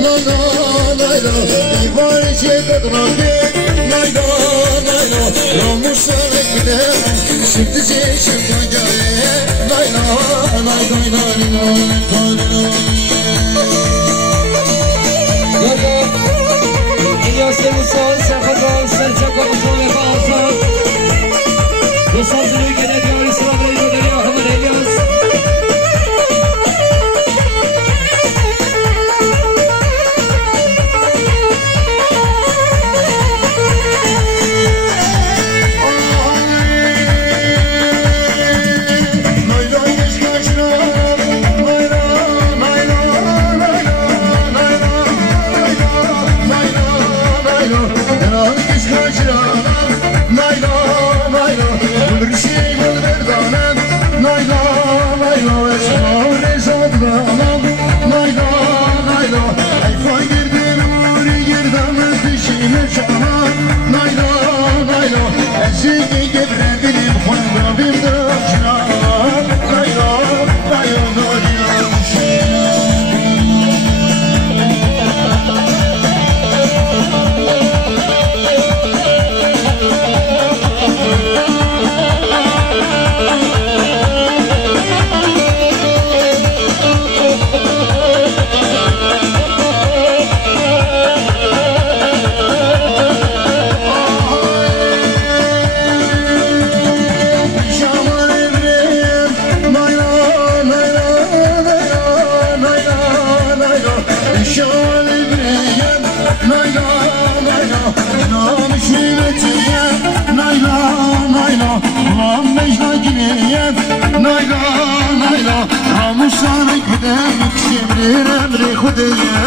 لا لا لا دیوار چه دراگه لا لا لا راموسانه کده شفت چشم نگاه لا لا لا İlyas Musal, Sefakal, Selçuk Osman ve Bağızlar Dostlar Zülü Gene Diyarı Sıraları Yöderi Ahmet İlyas Naila, naila, namusana gidem, kimdir emri Xudoya.